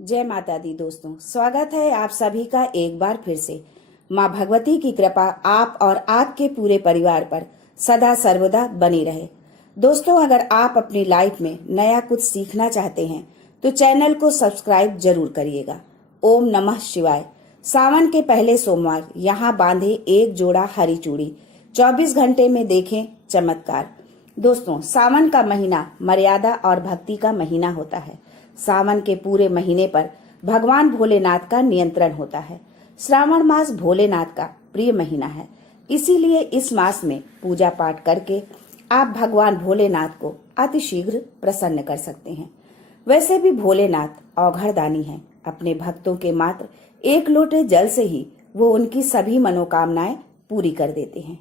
जय माता दी दोस्तों, स्वागत है आप सभी का एक बार फिर से। माँ भगवती की कृपा आप और आपके पूरे परिवार पर सदा सर्वदा बनी रहे। दोस्तों, अगर आप अपनी लाइफ में नया कुछ सीखना चाहते हैं तो चैनल को सब्सक्राइब जरूर करिएगा। ओम नमः शिवाय। सावन के पहले सोमवार यहाँ बांधे एक जोड़ा हरी चूड़ी, 24 घंटे में देखें चमत्कार। दोस्तों, सावन का महीना मर्यादा और भक्ति का महीना होता है। सावन के पूरे महीने पर भगवान भोलेनाथ का नियंत्रण होता है। श्रावण मास भोलेनाथ का प्रिय महीना है, इसीलिए इस मास में पूजा पाठ करके आप भगवान भोलेनाथ को अतिशीघ्र प्रसन्न कर सकते हैं। वैसे भी भोलेनाथ औघड़दानी हैं। अपने भक्तों के मात्र एक लोटे जल से ही वो उनकी सभी मनोकामनाएं पूरी कर देते हैं।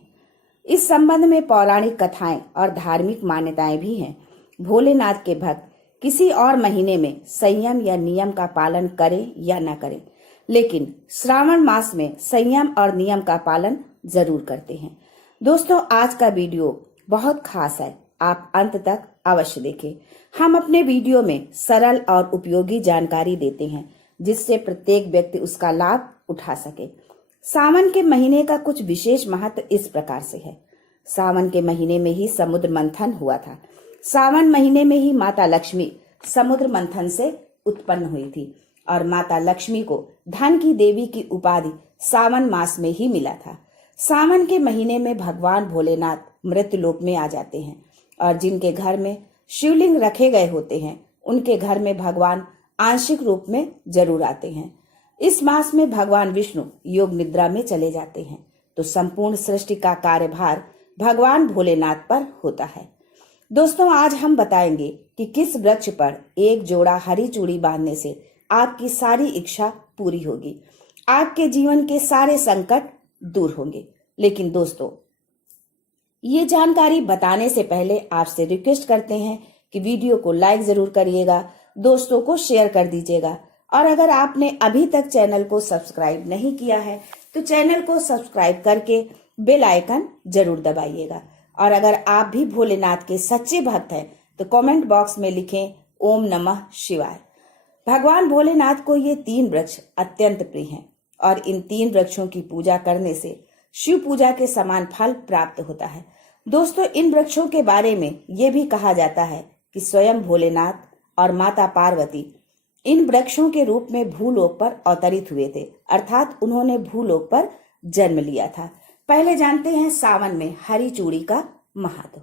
इस संबंध में पौराणिक कथाएं और धार्मिक मान्यताएं भी हैं। भोलेनाथ के भक्त किसी और महीने में संयम या नियम का पालन करें या न करें, लेकिन श्रावण मास में संयम और नियम का पालन जरूर करते हैं। दोस्तों, आज का वीडियो बहुत खास है, आप अंत तक अवश्य देखें। हम अपने वीडियो में सरल और उपयोगी जानकारी देते हैं जिससे प्रत्येक व्यक्ति उसका लाभ उठा सके। सावन के महीने का कुछ विशेष महत्व इस प्रकार से है। सावन के महीने में ही समुद्र मंथन हुआ था। सावन महीने में ही माता लक्ष्मी समुद्र मंथन से उत्पन्न हुई थी और माता लक्ष्मी को धन की देवी की उपाधि सावन मास में ही मिला था। सावन के महीने में भगवान भोलेनाथ मृत्युलोक में आ जाते हैं और जिनके घर में शिवलिंग रखे गए होते हैं उनके घर में भगवान आंशिक रूप में जरूर आते हैं। इस मास में भगवान विष्णु योग निद्रा में चले जाते हैं तो संपूर्ण सृष्टि का कार्यभार भगवान भोलेनाथ पर होता है। दोस्तों, आज हम बताएंगे कि किस वृक्ष पर एक जोड़ा हरी चूड़ी बांधने से आपकी सारी इच्छा पूरी होगी, आपके जीवन के सारे संकट दूर होंगे। लेकिन दोस्तों, ये जानकारी बताने से पहले आपसे रिक्वेस्ट करते हैं कि वीडियो को लाइक जरूर करिएगा, दोस्तों को शेयर कर दीजिएगा और अगर आपने अभी तक चैनल को सब्सक्राइब नहीं किया है तो चैनल को सब्सक्राइब करके बेल आइकन जरूर दबाइएगा। और अगर आप भी भोलेनाथ के सच्चे भक्त हैं तो कमेंट बॉक्स में लिखें ओम नमः शिवाय। भगवान भोलेनाथ को ये 3 वृक्ष अत्यंत प्रिय हैं और इन 3 वृक्षों की पूजा करने से शिव पूजा के समान फल प्राप्त होता है। दोस्तों, इन वृक्षों के बारे में ये भी कहा जाता है कि स्वयं भोलेनाथ और माता पार्वती इन वृक्षों के रूप में भूलोक पर अवतरित हुए थे, अर्थात उन्होंने भूलोक पर जन्म लिया था। पहले जानते हैं सावन में हरी चूड़ी का महत्व।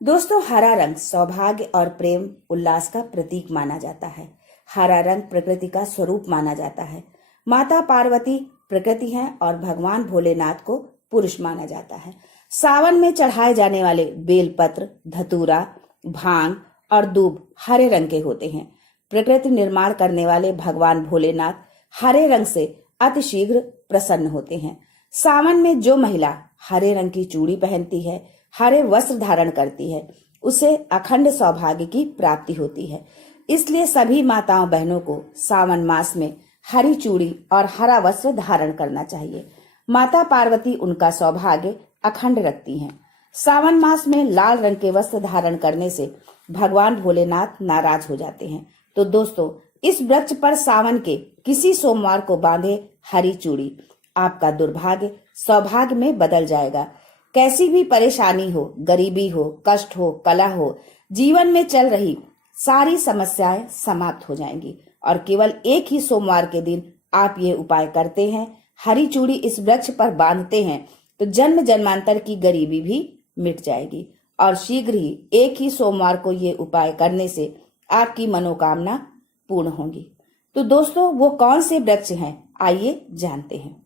दोस्तों, हरा रंग सौभाग्य और प्रेम उल्लास का प्रतीक माना जाता है। हरा रंग प्रकृति का स्वरूप माना जाता है। माता पार्वती प्रकृति हैं और भगवान भोलेनाथ को पुरुष माना जाता है। सावन में चढ़ाए जाने वाले बेलपत्र, धतूरा, भांग और दूब हरे रंग के होते हैं। प्रकृति निर्माण करने वाले भगवान भोलेनाथ हरे रंग से अतिशीघ्र प्रसन्न होते हैं। सावन में जो महिला हरे रंग की चूड़ी पहनती है, हरे वस्त्र धारण करती है, उसे अखंड सौभाग्य की प्राप्ति होती है। इसलिए सभी माताओं बहनों को सावन मास में हरी चूड़ी और हरा वस्त्र धारण करना चाहिए। माता पार्वती उनका सौभाग्य अखंड रखती हैं। सावन मास में लाल रंग के वस्त्र धारण करने से भगवान भोलेनाथ नाराज हो जाते हैं। तो दोस्तों, इस वृक्ष पर सावन के किसी सोमवार को बांधे हरी चूड़ी आपका दुर्भाग्य सौभाग्य में बदल जाएगा। कैसी भी परेशानी हो, गरीबी हो, कष्ट हो, कलह हो, जीवन में चल रही सारी समस्याएं समाप्त हो जाएंगी। और केवल एक ही सोमवार के दिन आप ये उपाय करते हैं, हरी चूड़ी इस वृक्ष पर बांधते हैं तो जन्म जन्मांतर की गरीबी भी मिट जाएगी और शीघ्र ही एक ही सोमवार को ये उपाय करने से आपकी मनोकामना पूर्ण होगी। तो दोस्तों, वो कौन से वृक्ष हैं, आइए जानते हैं।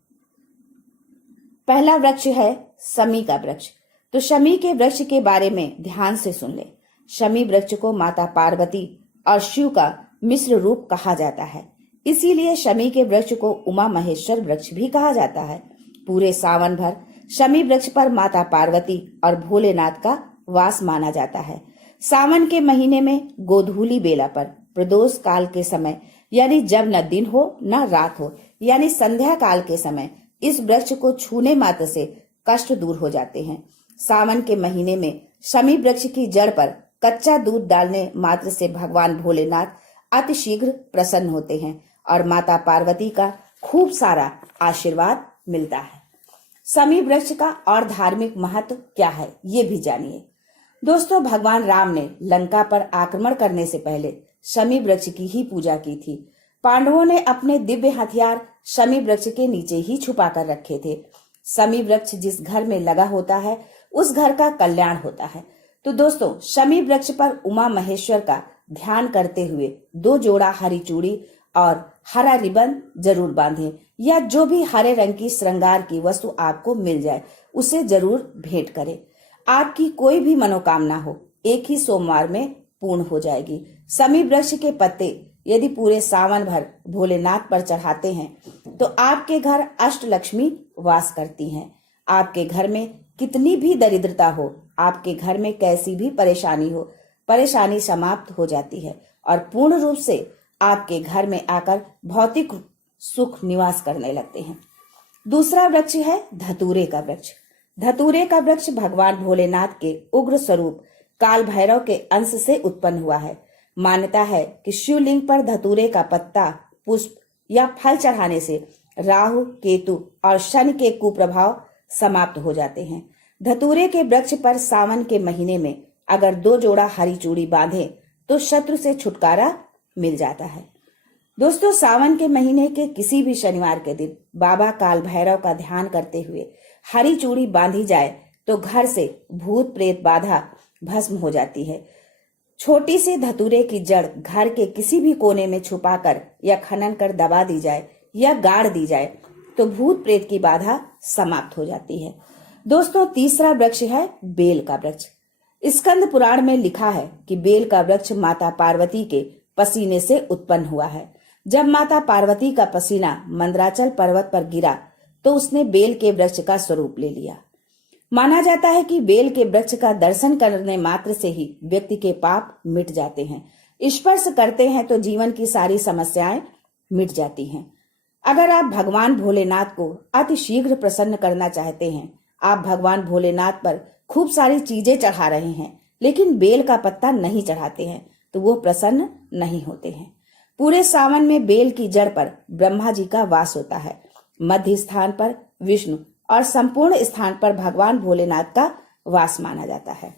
पहला वृक्ष है शमी का वृक्ष। तो शमी के वृक्ष के बारे में ध्यान से सुन ले। शमी वृक्ष को माता पार्वती और शिव का मिश्र रूप कहा जाता है, इसीलिए शमी के वृक्ष को उमा महेश्वर वृक्ष भी कहा जाता है। पूरे सावन भर शमी वृक्ष पर माता पार्वती और भोलेनाथ का वास माना जाता है। सावन के महीने में गोधूली बेला पर प्रदोष काल के समय, यानी जब न दिन हो न रात हो, यानी संध्या काल के समय इस वृक्ष को छूने मात्र से कष्ट दूर हो जाते हैं। सावन के महीने में शमी वृक्ष की जड़ पर कच्चा दूध डालने मात्र से भगवान भोलेनाथ अतिशीघ्र प्रसन्न होते हैं और माता पार्वती का खूब सारा आशीर्वाद मिलता है। शमी वृक्ष का और धार्मिक महत्व क्या है, ये भी जानिए। दोस्तों, भगवान राम ने लंका पर आक्रमण करने से पहले शमी वृक्ष की ही पूजा की थी। पांडवों ने अपने दिव्य हथियार शमी वृक्ष के नीचे ही छुपा कर रखे थे। शमी वृक्ष जिस घर में लगा होता है उस घर का कल्याण होता है। तो दोस्तों, शमी वृक्ष पर उमा महेश्वर का ध्यान करते हुए 2 जोड़ा हरी चूड़ी और हरा रिबन जरूर बांधें, या जो भी हरे रंग की श्रृंगार की वस्तु आपको मिल जाए उसे जरूर भेंट करें। आपकी कोई भी मनोकामना हो एक ही सोमवार में पूर्ण हो जाएगी। शमी वृक्ष के पत्ते यदि पूरे सावन भर भोलेनाथ पर चढ़ाते हैं तो आपके घर अष्टलक्ष्मी वास करती हैं। आपके घर में कितनी भी दरिद्रता हो, आपके घर में कैसी भी परेशानी हो, परेशानी समाप्त हो जाती है और पूर्ण रूप से आपके घर में आकर भौतिक सुख निवास करने लगते हैं। दूसरा वृक्ष है धतूरे का वृक्ष। धतूरे का वृक्ष भगवान भोलेनाथ के उग्र स्वरूप काल भैरव के अंश से उत्पन्न हुआ है। मान्यता है कि शिवलिंग पर धतूरे का पत्ता, पुष्प या फल चढ़ाने से राहु, केतु और शनि के कुप्रभाव समाप्त हो जाते हैं। धतूरे के वृक्ष पर सावन के महीने में अगर 2 जोड़ा हरी चूड़ी बांधे तो शत्रु से छुटकारा मिल जाता है। दोस्तों, सावन के महीने के किसी भी शनिवार के दिन बाबा काल भैरव का ध्यान करते हुए हरी चूड़ी बांधी जाए तो घर से भूत प्रेत बाधा भस्म हो जाती है। छोटी सी धतूरे की जड़ घर के किसी भी कोने में छुपाकर या खनन कर दबा दी जाए या गाड़ दी जाए तो भूत प्रेत की बाधा समाप्त हो जाती है। दोस्तों, तीसरा वृक्ष है बेल का वृक्ष। स्कंद पुराण में लिखा है कि बेल का वृक्ष माता पार्वती के पसीने से उत्पन्न हुआ है। जब माता पार्वती का पसीना मंदराचल पर्वत पर गिरा तो उसने बेल के वृक्ष का स्वरूप ले लिया। माना जाता है कि बेल के वृक्ष का दर्शन करने मात्र से ही व्यक्ति के पाप मिट जाते हैं। स्पर्श करते हैं तो जीवन की सारी समस्याएं मिट जाती हैं। अगर आप भगवान भोलेनाथ को अति शीघ्र प्रसन्न करना चाहते हैं, आप भगवान भोलेनाथ पर खूब सारी चीजें चढ़ा रहे हैं लेकिन बेल का पत्ता नहीं चढ़ाते हैं तो वो प्रसन्न नहीं होते हैं। पूरे सावन में बेल की जड़ पर ब्रह्मा जी का वास होता है, मध्य स्थान पर विष्णु और संपूर्ण स्थान पर भगवान भोलेनाथ का वास माना जाता है।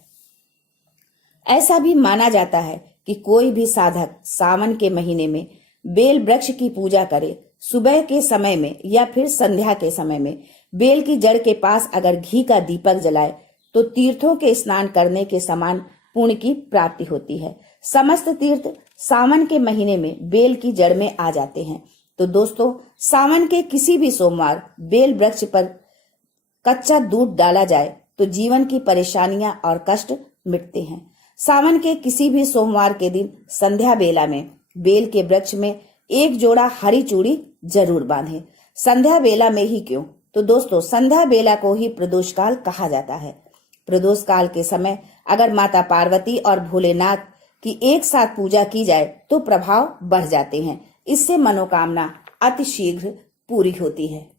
ऐसा भी माना जाता है कि कोई भी साधक सावन के महीने में बेल वृक्ष की पूजा करे, सुबह के समय में या फिर संध्या के समय में बेल की जड़ के पास अगर घी का दीपक जलाए तो तीर्थों के स्नान करने के समान पुण्य की प्राप्ति होती है। समस्त तीर्थ सावन के महीने में बेल की जड़ में आ जाते हैं। तो दोस्तों, सावन के किसी भी सोमवार बेल वृक्ष पर कच्चा दूध डाला जाए तो जीवन की परेशानियां और कष्ट मिटते हैं। सावन के किसी भी सोमवार के दिन संध्या बेला में बेल के वृक्ष में 1 जोड़ा हरी चूड़ी जरूर बांधें। संध्या बेला में ही क्यों? तो दोस्तों, संध्या बेला को ही प्रदोष काल कहा जाता है। प्रदोष काल के समय अगर माता पार्वती और भोलेनाथ की एक साथ पूजा की जाए तो प्रभाव बढ़ जाते हैं। इससे मनोकामना अति शीघ्र पूरी होती है।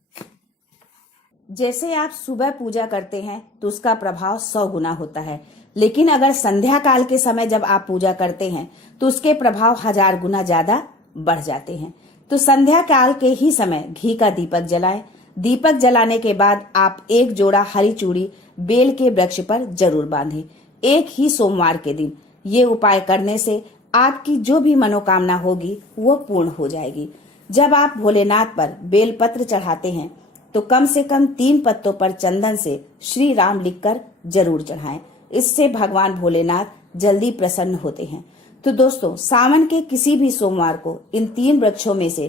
जैसे आप सुबह पूजा करते हैं तो उसका प्रभाव 100 गुना होता है, लेकिन अगर संध्या काल के समय जब आप पूजा करते हैं तो उसके प्रभाव 1000 गुना ज्यादा बढ़ जाते हैं। तो संध्या काल के ही समय घी का दीपक जलाएं। दीपक जलाने के बाद आप 1 जोड़ा हरी चूड़ी बेल के वृक्ष पर जरूर बांधें, एक ही सोमवार के दिन। ये उपाय करने से आपकी जो भी मनोकामना होगी वो पूर्ण हो जाएगी। जब आप भोलेनाथ पर बेलपत्र चढ़ाते हैं तो कम से कम 3 पत्तों पर चंदन से श्री राम लिखकर जरूर चढ़ाएं। इससे भगवान भोलेनाथ जल्दी प्रसन्न होते हैं। तो दोस्तों, सावन के किसी भी सोमवार को इन 3 वृक्षों में से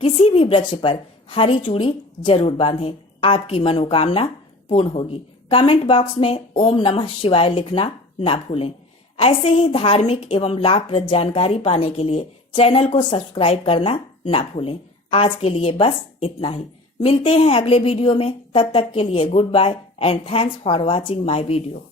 किसी भी वृक्ष पर हरी चूड़ी जरूर बांधें, आपकी मनोकामना पूर्ण होगी। कमेंट बॉक्स में ओम नमः शिवाय लिखना ना भूलें। ऐसे ही धार्मिक एवं लाभप्रद जानकारी पाने के लिए चैनल को सब्सक्राइब करना ना भूलें। आज के लिए बस इतना ही। मिलते हैं अगले वीडियो में। तब तक के लिए goodbye and thanks for watching my video.